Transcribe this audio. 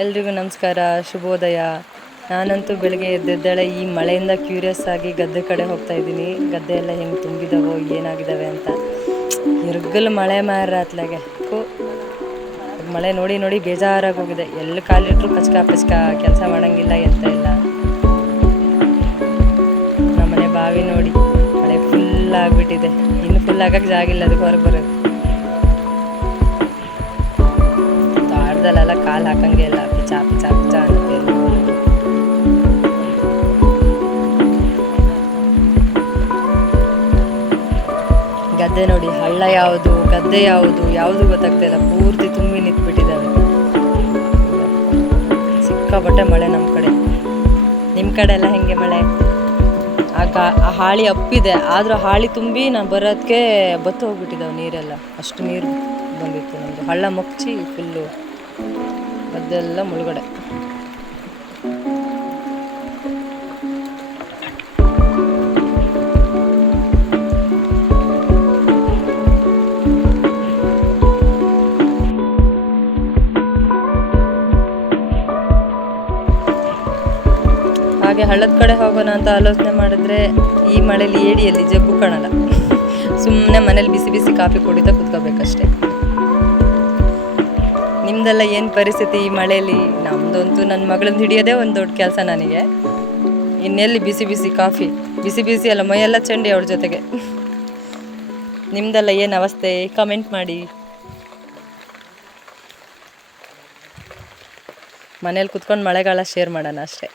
ಎಲ್ರಿಗೂ ನಮಸ್ಕಾರ, ಶುಭೋದಯ. ನಾನಂತೂ ಬೆಳಗ್ಗೆ ಎದ್ದೆದ್ದಾಳೆ ಈ ಮಳೆಯಿಂದ ಕ್ಯೂರಿಯಸ್ ಆಗಿ ಗದ್ದೆ ಕಡೆ ಹೋಗ್ತಾ ಇದ್ದೀನಿ. ಗದ್ದೆ ಎಲ್ಲ ಹೆಂಗೆ ತುಂಬಿದಾವೋ ಏನಾಗಿದ್ದಾವೆ ಅಂತ. ಇರ್ಗಲ್ ಮಳೆ ಮಾರ ಅತ್ಲಾಗೆ ಮಳೆ ನೋಡಿ ನೋಡಿ ಬೇಜಾರಾಗಿ ಹೋಗಿದೆ. ಎಲ್ಲಿ ಕಾಲಿಟ್ರು ಪಚ್ಕ ಕೆಲಸ ಮಾಡೋಂಗಿಲ್ಲ, ಎಂತ ಇಲ್ಲ. ನಮ್ಮನೆ ಬಾವಿ ನೋಡಿ ಮಳೆ ಫುಲ್ ಆಗಿಬಿಟ್ಟಿದೆ. ಇನ್ನು ಫುಲ್ ಆಗಕ್ಕೆ ಜಾಗಿಲ್ಲ, ಅದಕ್ಕೆ ಹೊರಗೆ ಬರೋದು. ತಾಡ್ದಲ್ಲೆಲ್ಲ ಕಾಲು ಹಾಕಂಗೆ ಇಲ್ಲ, ಪಿಚ ಅನ್ನತ್ತೆ. ಗದ್ದೆ ನೋಡಿ, ಹಳ್ಳ ಯಾವುದು ಗದ್ದೆ ಯಾವುದು ಗೊತ್ತಾಗ್ತಾ ಇಲ್ಲ. ಪೂರ್ತಿ ತುಂಬಿ ನಿಂತ್ಬಿಟ್ಟಿದ್ದಾವೆ. ಸಿಕ್ಕಾಪಟ್ಟೆ ಮಳೆ ನಮ್ಮ ಕಡೆ. ನಿಮ್ಮ ಕಡೆ ಎಲ್ಲ ಹೆಂಗೆ ಮಳೆ? ಆ ಹಾಳಿ ಅಪ್ಪಿದೆ, ಆದರೂ ಹಾಳಿ ತುಂಬಿ ನಾನು ಬರೋದಕ್ಕೆ ಬತ್ತು ಹೋಗ್ಬಿಟ್ಟಿದ್ದಾವೆ ನೀರೆಲ್ಲ. ಅಷ್ಟು ನೀರು ಬಂದಿತ್ತು ನಮ್ಮದು. ಹಳ್ಳ ಮುಚ್ಚಿ ಫುಲ್ಲು ಗದ್ದೆಲ್ಲ ಮುಳುಗಡೆ. ಹಾಗೆ ಹಳ್ಳದ ಕಡೆ ಹೋಗೋಣ ಅಂತ ಆಲೋಚನೆ ಮಾಡಿದ್ರೆ ಈ ಮಳೇಲಿ ಏಡಿಯಲ್ಲಿ ಜಗ್ಗು ಕಾಣಲ್ಲ. ಸುಮ್ಮನೆ ಮನೇಲಿ ಬಿಸಿ ಬಿಸಿ ಕಾಫಿ ಕುಡಿತಾ ಕೂತ್ಕೋಬೇಕಷ್ಟೆ. ನಿಮ್ದೆಲ್ಲ ಏನು ಪರಿಸ್ಥಿತಿ ಈ ಮಳೇಲಿ? ನಮ್ಮದಂತೂ ನನ್ನ ಮಗಳನ್ನ ಹಿಡಿಯೋದೇ ಒಂದು ದೊಡ್ಡ ಕೆಲಸ ನನಗೆ. ಇನ್ನೆಲ್ಲಿ ಬಿಸಿ ಬಿಸಿ ಕಾಫಿ, ಬಿಸಿ ಅಲ್ಲ, ಮೈಯೆಲ್ಲ ಚಂಡಿ ಅವ್ರ ಜೊತೆಗೆ. ನಿಮ್ದೆಲ್ಲ ಏನು ಅವಸ್ಥೆ? ಕಮೆಂಟ್ ಮಾಡಿ. ಮನೇಲಿ ಕುತ್ಕೊಂಡು ಮಳೆಗಾಲ ಶೇರ್ ಮಾಡೋಣ ಅಷ್ಟೇ.